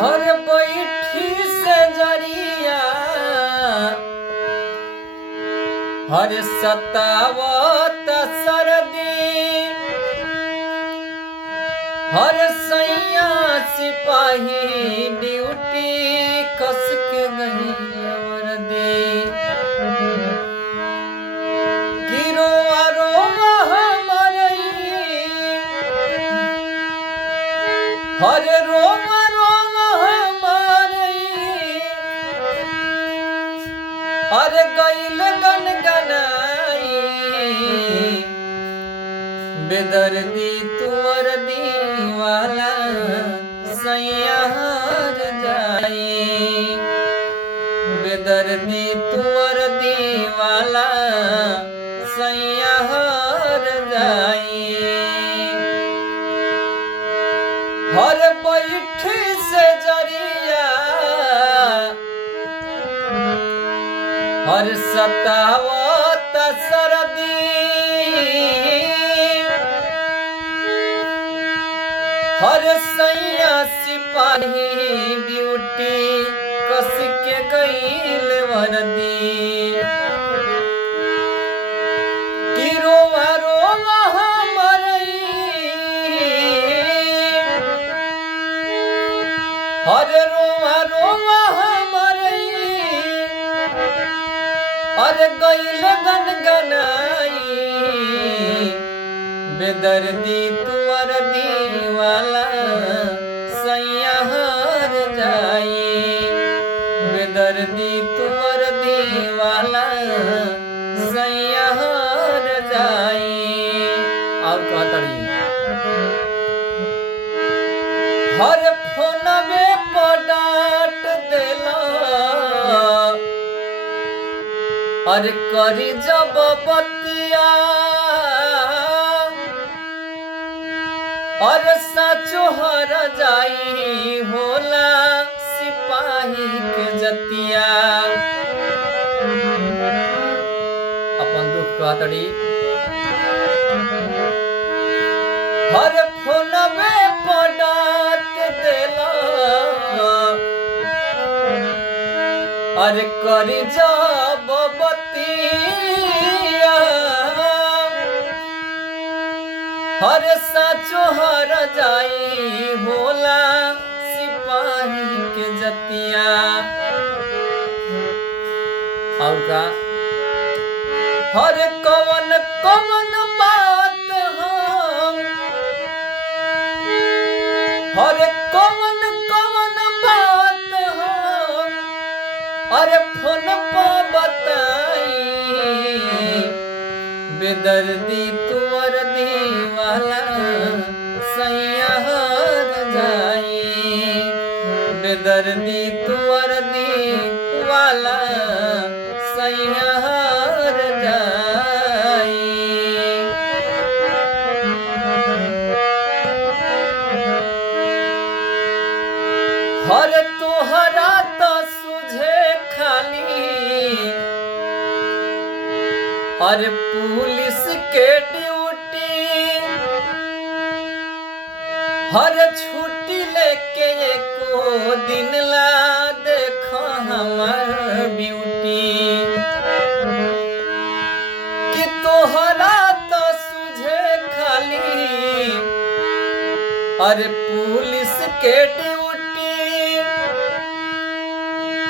हर बैठी से जरिया हर सतावत सरदी हर सैया सिपाही ड्यूटी कस के गई वर्दी गिरो हर रोम रोम हमारी हर गईल गन गनाई बेदर्दी तुअर दीवाला सैया हर जाई बेदर्दी तुअर दीवाला सैया हर जाई हर बैठी से जरिया हर सतावत सरदी हर सैया सिपाही ड्यूटी कस के गईल वर्दी हर रोवा रोवा हमारी हर गईल गन गनाई बेदर्दी तुअर दीवाला सैया हर जाई बेदर्दी तुअर दीवाला सैया हर जाई और कहतड़ी हर फोन में पडाट देला अरे करी जब बतिया अरे सचो हर जाई होला सिपाही के जतिया अपन दुख कहतड़ी हर फोन में पडाट देला अरे करी जब बतिया हर सचो हर जाई होला सिपाही के जतिया और का हर कवन कवन बात हम हर कवन कवन बात हम अरे फोन पर बताई बेदर्दी तुअर दीवाला सैया हर जाई बेदर्दी तुअर दीवाला सैया हर जाई हर तोहरा तो सुझे खाली अरे पुलिस के ड्यूटी हर छुट्टी लेके एको दिन ला देखो हमर ब्यूटी कि तोहरा तो सुझे खाली अरे पुलिस के ड्यूटी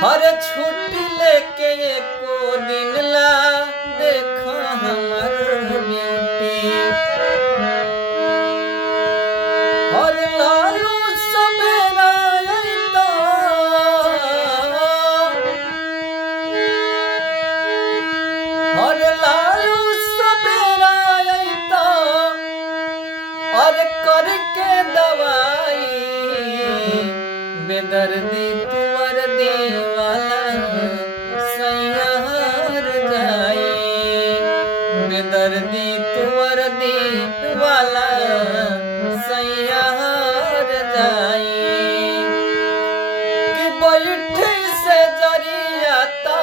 हर छुट्टी लेके एको दिन ला देखो हमर ब्यूटी हर लालू सवेरा अइता हर लालू सवेरा अइता अरे करके दवाई बेदर्दी तुअर दीवाला सैया हर जाई बेदर्दी तुअर दीवाला सैया हर जाई कि बैठी से जरिया ता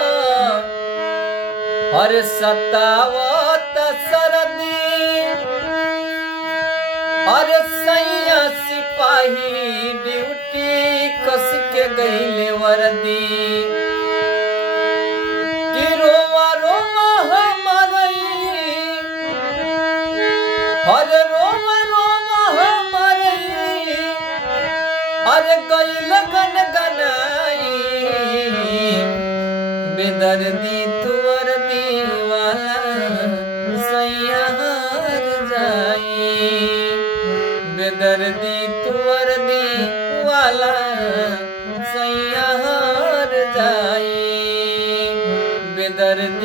हर सतावत सरदी अरे सैया सिपाही ड्यूटी कस गईले वर्दी कि रोवा रोवा हमरई अरे रोवा रोवा हमरई अरे गईल गन गनाई बेदर्दी तुअर दीवाला सैया हार जाई बेदर्दी तुअर दीवाला सैया हार जाई बेदर्दी